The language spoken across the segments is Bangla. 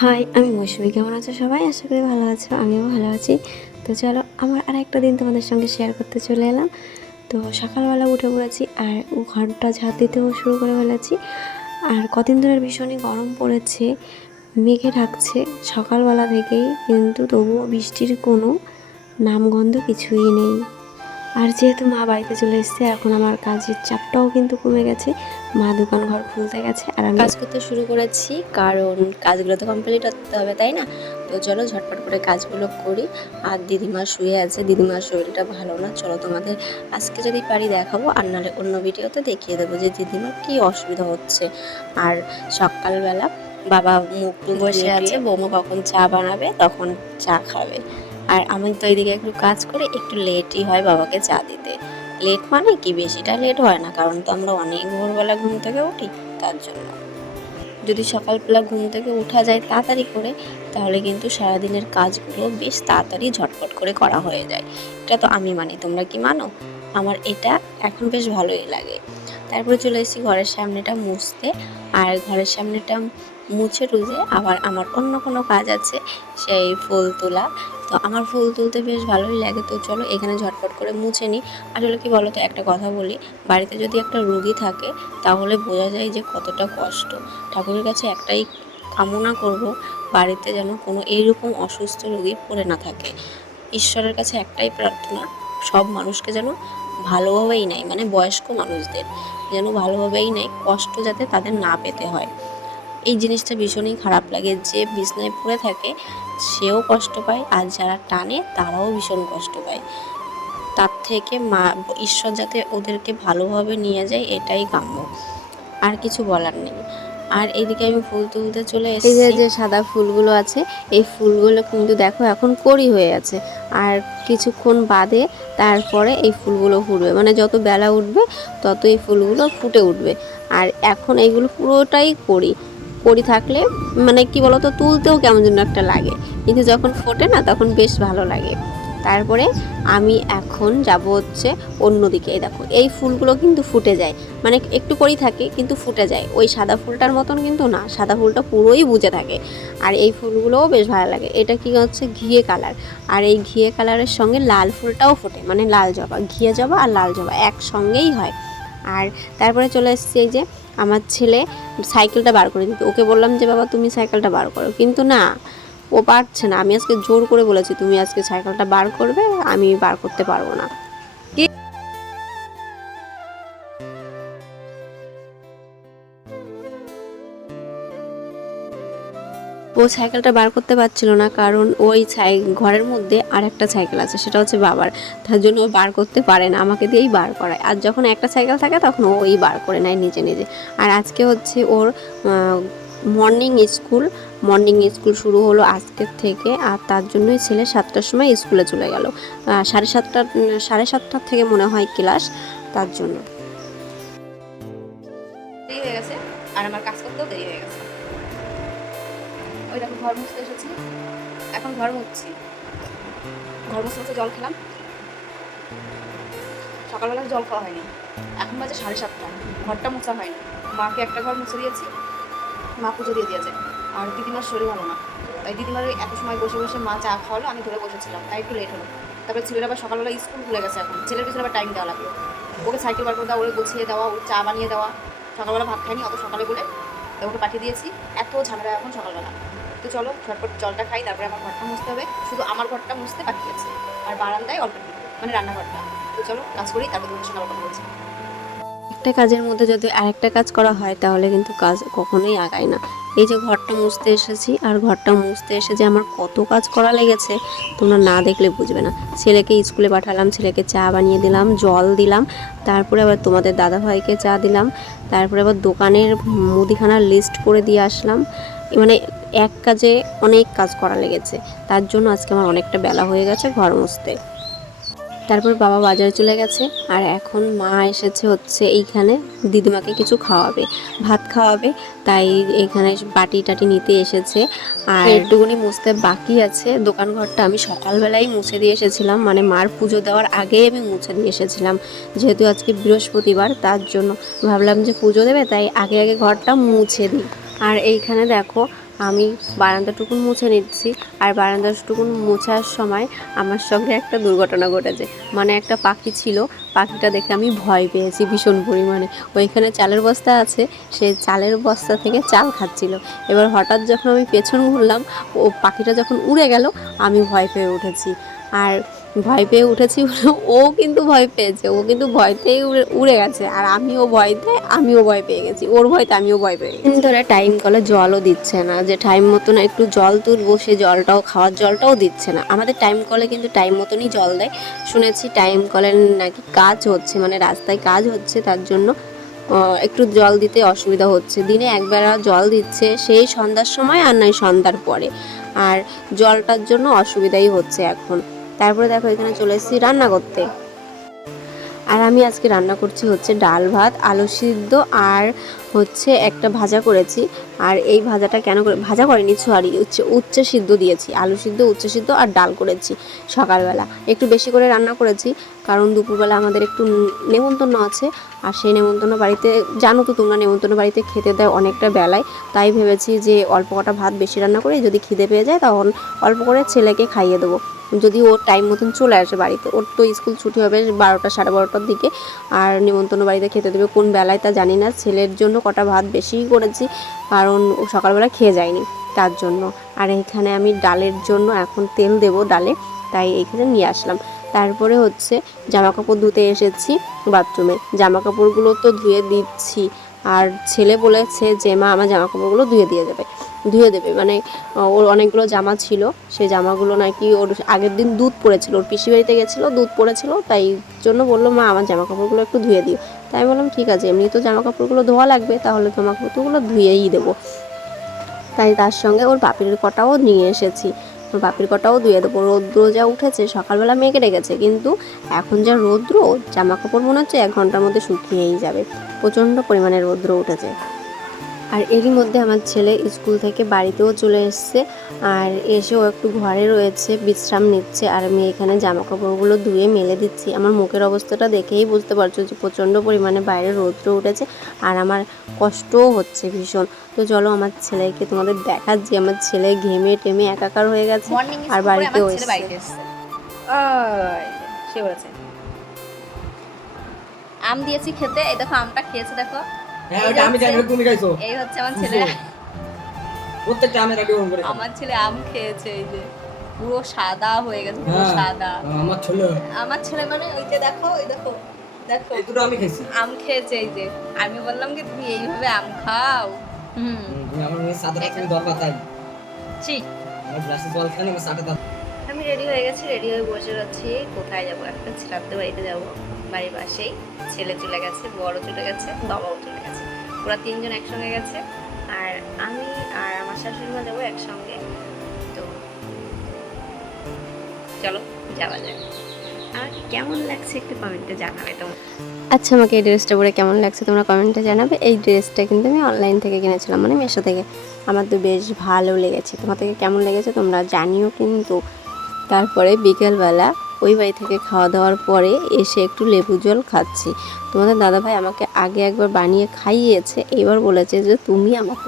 হাই, আমি মৌসুমি। কেমন আছো সবাই? আশা করি ভালো আছো, আমিও ভালো আছি। তো চলো, আমার আর একটা দিন তোমাদের সঙ্গে শেয়ার করতে চলে এলাম। তো সকালবেলা উঠে পড়েছি আর ঘরটা ঝাঁট দিতেও শুরু করে ফেলেছি। আর কদিন ধরে ভীষণই গরম পড়েছে, মেঘে ঢাকছে সকালবেলা থেকেই, কিন্তু তবুও বৃষ্টির কোনো নামগন্ধ কিছুই নেই। আর যেহেতু মা বাড়িতে চলে এসেছে, এখন আমার কাজের চাপটাও কিন্তু কমে গেছে। মা দোকান ঘর খুলতে গেছে আর আমি কাজ করতে শুরু করেছি, কারণ কাজগুলো তো কমপ্লিট করতে হবে, তাই না? তো চলো ঝটপট করে কাজগুলো করি। আর দিদিমা শুয়ে আছে, দিদিমার শরীরটা ভালো না। চলো তোমাদের আজকে যদি পারি দেখাবো, আর নাহলে অন্য ভিডিওতে দেখিয়ে দেবো যে দিদিমার কী অসুবিধা হচ্ছে। আর সকালবেলা বাবা মুখ টুক বসে আছে, বৌমা কখন চা বানাবে তখন চা খাবে। আর আমি তো এইদিকে একটু কাজ করে একটু লেটই হয় বাবাকে চা দিতে। লেট মানে কি, বেশিটা লেট হয় না, কারণ তো আমরা অনেক ভোরবেলা ঘুম থেকে উঠি, তার জন্য। যদি সকালবেলা ঘুম থেকে ওঠা যায় তাড়াতাড়ি করে, তাহলে কিন্তু সারাদিনের কাজগুলো বেশ তাড়াতাড়ি ঝটপট করে করা হয়ে যায়। এটা তো আমি মানি, তোমরা কি মানো? আমার এটা এখন বেশ ভালোই লাগে। তারপরে চলে এসেছি ঘরের সামনেটা মুছতে। আর ঘরের সামনেটা মুছে টুজে আবার আমার অন্য কোনো কাজ আছে, সেই ফুল তোলা। তো আমার ফুল তুলতে বেশ ভালোই লাগে। তো চলো এখানে ঝটপট করে মুছে নিই। আসলে কি বলো তো, একটা কথা বলি, বাড়িতে যদি একটা রোগী থাকে তাহলে বোঝা যায় যে কতটা কষ্ট। ঠাকুরের কাছে একটাই কামনা করব, বাড়িতে যেন কোনো এইরকম অসুস্থ রোগী পড়ে না থাকে। ঈশ্বরের কাছে একটাই প্রার্থনা, সব মানুষকে যেন ভালোভাবেই নেয়, মানে বয়স্ক মানুষদের যেন ভালোভাবেই নেয়, কষ্ট যাতে তাদের না পেতে হয়। এই জিনিসটা ভীষণই খারাপ লাগে, যে বিছনায় পড়ে থাকে সেও কষ্ট পায়, আর যারা টানে তারাও ভীষণ কষ্ট পায়। তার থেকে ঈশ্বর যাতে ওদেরকে ভালোভাবে নিয়ে যায়, এটাই কাম্য, আর কিছু বলার নেই। আর এইদিকে আমি ফুল তুলতে চলে এসেছি। এই যে সাদা ফুলগুলো আছে, এই ফুলগুলো কিন্তু দেখো এখন কড়ি হয়ে আছে, আর কিছুক্ষণ বাদে তারপরে এই ফুলগুলো ফুটবে, মানে যত বেলা উঠবে তত এই ফুলগুলো ফুটে উঠবে। আর এখন এইগুলো পুরোটাই কড়ি কড়ি থাকলে মানে কি বলতো, তুলতেও কেমন যেন একটা লাগে, কিন্তু যখন ফোটে না তখন বেশ ভালো লাগে। তারপরে আমি এখন যাব হচ্ছে অন্যদিকে। এই দেখো, এই ফুলগুলো কিন্তু ফুটে যায়, মানে একটু করেই থাকে কিন্তু ফুটে যায়। ওই সাদা ফুলটার মতন কিন্তু না, সাদা ফুলটা পুরোই বুজে থাকে। আর এই ফুলগুলোও বেশ ভালো লাগে। এটা কি হচ্ছে, ঘিয়ে কালার। আর এই ঘিয়ে কালারের সঙ্গে লাল ফুলটাও ফোটে, মানে লাল জবা, ঘিয়ে জবা আর লাল জবা একসঙ্গেই হয়। আর তারপরে চলে এসেছি, এই যে আমার ছেলে সাইকেলটা বার করে দিতে। ওকে বললাম যে বাবা তুমি সাইকেলটা বার করো, কিন্তু না, ও পারছে না। আমি আজকে জোর করে বলেছি তুমি আজকে সাইকেলটা বার করবে, আমি বার করতে পারবো না। ও সাইকেলটা বার করতে পারছিল না, কারণ ওই ঘরের মধ্যে আর একটা সাইকেল আছে, সেটা হচ্ছে বাবার। তার জন্য ও বার করতে পারে না, আমাকে দিয়েই বার করায়। আর যখন একটা সাইকেল থাকে তখন ওই বার করে নেয় নিজে নিজে। আর আজকে হচ্ছে ওর মর্নিং স্কুল শুরু হলো আজকের থেকে। আর তার জন্যই ছেলে 7টার সময় স্কুলে চলে গেল। 7:30 থেকে মনে হয় ক্লাস, তার জন্য দেরি হয়ে গেছে। আর আমার কাজ করতেও দেরি হয়ে গেছে। ওই দেখো ঘর মুছতে এসেছি, এখন ঘর মুছছি। ঘর মুছতে মুছতে জল খেলাম। সকালবেলা জল খাওয়া হয়নি, এখন বাজে 7:30। ঘরটা মোছা হয়নি। মাকে একটা ঘর মুছে দিয়েছি, মা পুজো দিয়ে দিয়েছে। আর দিদিমার শরীর ভালো না, তাই দিদিমার এত সময় বসে বসে মা চা খাওয়ালো, আমি ধরে বসেছিলাম, তাই একটু লেট হলো। তারপরে ছেলের আবার সকালবেলা স্কুল খুলে গেছে, এখন ছেলের পিছনে আবার টাইম দেওয়া লাগলো। ওকে সাইকেল বার করে দেওয়া, ওকে গুছিয়ে দেওয়া, ওর চা বানিয়ে দেওয়া। সকালবেলা ভাত খাইনি অত সকালে বলে, তাই ওকে পাঠিয়ে দিয়েছি। এত ঝামেলা এখন সকালবেলা। তো চলো ঝটপট জলটা খাই, তারপরে আমার ঘরটা মুছতে হবে। শুধু আমার ঘরটা মুছতে বাকি আছে, আর বারান্দায় অল্প একটু, মানে রান্নাঘরটা। তো চলো কাজ করি, তারপর তোমার সঙ্গে কথা বলছি। একটা কাজের মধ্যে যদি আরেকটা কাজ করা হয় তাহলে কিন্তু কাজ কখনোই আগায় না। এই যে ঘরটা মুছতে এসেছি, আর ঘরটা মুছতে এসে যে আমার কত কাজ করা লেগেছে তোমরা না দেখলে বুঝবে না। ছেলেকে স্কুলে পাঠালাম, ছেলেকে চা বানিয়ে দিলাম, জল দিলাম, তারপরে আবার তোমাদের দাদাভাইকে চা দিলাম, তারপরে আবার দোকানের মুদিখানার লিস্ট করে দিয়ে আসলাম। মানে এক কাজে অনেক কাজ করা লেগেছে, তার জন্য আজকে আমার অনেকটা বেলা হয়ে গেছে ঘর মুছতে। তারপর বাবা বাজারে চলে গেছে, আর এখন মা এসেছে হচ্ছে এইখানে দিদিমাকে কিছু খাওয়াবে, ভাত খাওয়াবে, তাই এখানে বাটি টাটি নিতে এসেছে। আর একটুখানি মুছতে বাকি আছে। দোকান ঘরটা আমি সকালবেলাই মুছে দিয়ে এসেছিলাম, মানে মার পুজো দেওয়ার আগেই আমি মুছে দিয়ে এসেছিলাম, যেহেতু আজকে বৃহস্পতিবার, তার জন্য ভাবলাম যে পুজো দেবে তাই আগে আগে ঘরটা মুছে দিই। আর এইখানে দেখো আমি বারান্দাটুকুন মুছে নিচ্ছি। আর বারান্দাটুকুন মোছার সময় আমার সঙ্গে একটা দুর্ঘটনা ঘটেছে। মানে একটা পাখি ছিল, পাখিটা দেখে আমি ভয় পেয়েছি ভীষণ পরিমাণে। ওইখানে চালের বস্তা আছে, সেই চালের বস্তা থেকে চাল খাচ্ছিল। এবার হঠাৎ যখন আমি পেছন ঘুরলাম, ও পাখিটা যখন উড়ে গেল, আমি ভয় পেয়ে উঠেছি। আর ভয় পেয়ে উঠেছি, ও কিন্তু ভয় পেয়েছে, ও কিন্তু ভয়তেই উড়ে গেছে। আর আমিও ভয় পেয়ে গেছি, ওর ভয়তে আমিও ভয় পেয়ে গেছি। ধরে টাইম কলে জলও দিচ্ছে না, যে টাইম মতন একটু জল তুলবো, সে জলটাও খাওয়ার জলটাও দিচ্ছে না। আমাদের টাইম কলে কিন্তু টাইম মতনই জল দেয়। শুনেছি টাইম কলের নাকি কাজ হচ্ছে, মানে রাস্তায় কাজ হচ্ছে, তার জন্য একটু জল দিতে অসুবিধা হচ্ছে। দিনে একবেলা জল দিচ্ছে, সেই সন্ধ্যার সময় আর নয় সন্ধ্যার পরে। আর জলটার জন্য অসুবিধাই হচ্ছে এখন। তারপরে দেখো এখানে চলে এসেছি রান্না করতে। আর আমি আজকে রান্না করছি হচ্ছে ডাল ভাত, আলু সিদ্ধ, আর হচ্ছে একটা ভাজা করেছি। আর এই ভাজাটা কেন করে ভাজা করিনি, সরি, উচ্ছে সিদ্ধ দিয়েছি, আলু সিদ্ধ, উচ্ছে সিদ্ধ আর ডাল করেছি সকালবেলা। একটু বেশি করে রান্না করেছি, কারণ দুপুরবেলা আমাদের একটু নেমন্তন্ন আছে। আর সেই নেমন্তন্ন বাড়িতে, জানো তো তোমরা, নেমন্তন্ন বাড়িতে খেতে দেয় অনেকটা বেলায়। তাই ভেবেছি যে অল্প কটা ভাত বেশি রান্না করে যদি খিদে পেয়ে যায় তখন অল্প করে ছেলেকে খাইয়ে দেবো, যদি ওর টাইম মতন চলে আসে বাড়িতে। ওর তো স্কুল ছুটি হবে 12টা, 12:30টার দিকে। আর নিমন্ত্রণ বাড়িতে খেতে দেবে কোন বেলায় তা জানি না। ছেলের জন্য কটা ভাত বেশিই করেছি, কারণ ও সকালবেলা খেয়ে যায়নি, তার জন্য। আর এখানে আমি ডালের জন্য এখন তেল দেবো ডালে, তাই এইখানে নিয়ে আসলাম। তারপরে হচ্ছে জামা কাপড় ধুতে এসেছি বাথরুমে। জামা কাপড়গুলো তো ধুয়ে দিচ্ছি, আর ছেলে বলেছে যে মা আমার জামা কাপড়গুলো ধুয়ে দেবে, মানে ওর অনেকগুলো জামা ছিল, সেই জামাগুলো নাকি ওর আগের দিন দুধ পড়েছিল, ওর পিসি বাড়িতে গেছিলো, দুধ পড়েছিল, তাই জন্য বললো মা আমার জামা কাপড়গুলো একটু ধুয়ে দিও। তাই বললাম ঠিক আছে, এমনি তো জামা কাপড়গুলো ধোয়া লাগবে, তাহলে জামা কাপড়গুলো ধুয়েই দেবো। তাই তার সঙ্গে ওর বাপির কটাও নিয়ে এসেছি, ওর বাপির কটাও ধুয়ে দেবো। রৌদ্র যা উঠেছে, সকালবেলা মেঘে রেখেছে, কিন্তু এখন যা রৌদ্র, জামা কাপড় মনে হচ্ছে 1 ঘন্টার মধ্যে শুকিয়েই যাবে, প্রচণ্ড পরিমাণে রৌদ্র উঠেছে। আর এরই মধ্যে আমার ছেলে স্কুল থেকে বাড়িতেও চলে এসছে, আর এসেও একটু ঘরে রয়েছে, বিশ্রাম নিচ্ছে। আর আমি এখানে জামা কাপড়গুলো ধুয়ে মেলে দিচ্ছি। আমার মুখের অবস্থাটা দেখেই বুঝতে পারছো যে প্রচণ্ড পরিমাণে বাইরে রৌদ্র উঠেছে, আর আমার কষ্টও হচ্ছে ভীষণ। তো চলো আমার ছেলেকে তোমাদের দেখাচ্ছি। আমার ছেলে ঘেমে টেমে একাকার হয়ে গেছে, আর বাড়িতেও এসছে। সে বলেছে আম দিয়েছি খেতে, এই দেখো আমটা খেয়েছে, দেখো। হ্যাঁ, ওটা আমি জানি, তুমি খাইছো। এই হচ্ছে আমার ছেলে, প্রত্যেকটা আমের আগে ওরকম করে খাও। আমার ছেলে আম খেয়েছে, এই যে পুরো সাদা হয়ে গেছে, পুরো হ্যাঁ, সাদা। আমার ছেলে মানে ওই যে দেখো, ওই দেখো দেখো এই দুটো আমি খাইছি। আম খেয়েছে। এই যে আমি বললাম কি তুমি এইভাবে আম খাও। তুমি আমার মেয়ে সাদা তুমি দরকার তাই। ছি। আমার গ্লাসে জল খালি আমার সাদা দাও। আমি রেডি হয়ে গেছি, রেডি হয়ে বসে আছি। কোথায় যাবো? একটা ছেলেদের বাড়িতে যাবো, বাড়ির পাশেই। ছেলে চলে গেছে, বড় চলে গেছে, বাবাও চলে গেছে, ওরা 3 জন একসঙ্গে গেছে। আর আমি আর আমার শাশুড়ি মা যাবো একসঙ্গে। তো চলো যাওয়া যায়। আর কেমন লাগছে একটু কমেন্টে জানাবে তোমরা। আচ্ছা, আমাকে এই ড্রেসটা পরে কেমন লাগছে তোমরা কমেন্টে জানাবে। এই ড্রেসটা কিন্তু আমি অনলাইন থেকে কিনেছিলাম, মানে মিশো থেকে। আমার তো বেশ ভালো লেগেছে, তোমাদেরকে কেমন লেগেছে তোমরা জানিও কিন্তু। তারপরে বিকেলবেলা ওই বাড়ি থেকে খাওয়া দাওয়ার পরে এসে একটু লেবু জল খাচ্ছি। তোমাদের দাদাভাই আমাকে আগে একবার বানিয়ে খাইয়েছে, এবার বলেছে যে তুমি আমাকে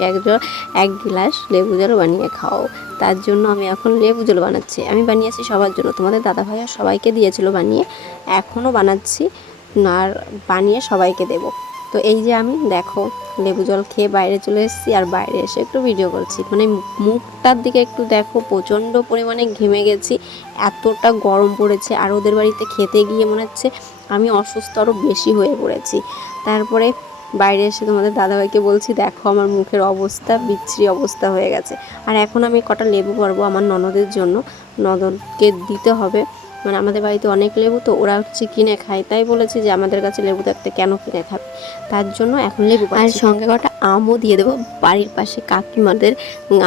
এক গ্লাস লেবু জল বানিয়ে খাও। তার জন্য আমি এখন লেবু জল বানাচ্ছি। আমি বানিয়েছি সবার জন্য, তোমাদের দাদাভাইও সবাইকে দিয়েছিল বানিয়ে, এখনও বানাচ্ছি, আর বানিয়ে সবাইকে দেবো। তো এই যে আমি দেখো লেবু জল খেয়ে বাইরে চলে এসেছি, আর বাইরে এসে একটু ভিডিও করছি। মানে মুখটার দিকে একটু দেখো, প্রচণ্ড পরিমাণে ঘেমে গেছি, এতটা গরম পড়েছে। আর ওদের বাড়িতে খেতে গিয়ে মনে হচ্ছে আমি অসুস্থ আরও বেশি হয়ে পড়েছি। তারপরে বাইরে এসে তোমাদের দাদাভাইকে বলছি দেখো আমার মুখের অবস্থা, বিচ্ছিরি অবস্থা হয়ে গেছে। আর এখন আমি কটা লেবু পারবো আমার ননদের জন্য, ননদকে দিতে হবে। মানে আমাদের বাড়িতে অনেক লেবু, তো ওরা হচ্ছে কিনে খায়, তাই বলেছি যে আমাদের কাছে লেবু থাকতে কেন কিনে খাবে, তার জন্য এখন লেবু। আর সঙ্গে কটা আমও দিয়ে দেবো। বাড়ির পাশে কাকিমাদের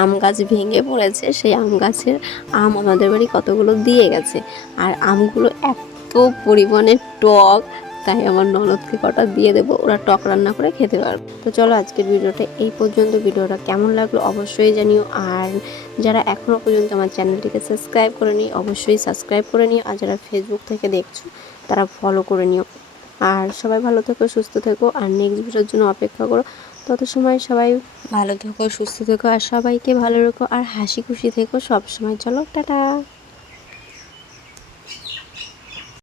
আম গাছ ভেঙে পড়েছে, সেই আম গাছের আম আমাদের বাড়ি কতগুলো দিয়ে গেছে। আর আমগুলো এত পরিমাণে টক, তাই আমার ননদকে কটা দিয়ে দেবো, ওরা টক রান্না করে খেতে পারবে। তো চলো আজকের ভিডিওটা এই পর্যন্ত। ভিডিওটা কেমন লাগলো অবশ্যই জানিও। আর যারা এখনও পর্যন্ত আমার চ্যানেলটিকে সাবস্ক্রাইব করে নিও অবশ্যই সাবস্ক্রাইব করে নিও। আর যারা ফেসবুক থেকে দেখছো তারা ফলো করে নিও। আর সবাই ভালো থেকো, সুস্থ থেকো, আর নেক্সট ভিডিওর জন্য অপেক্ষা করো। তো তত সময় সবাই ভালো থেকো, সুস্থ থেকো, আর সবাইকে ভালো রেখো, আর হাসি খুশি থেকো সব সময়। চলো টাটা।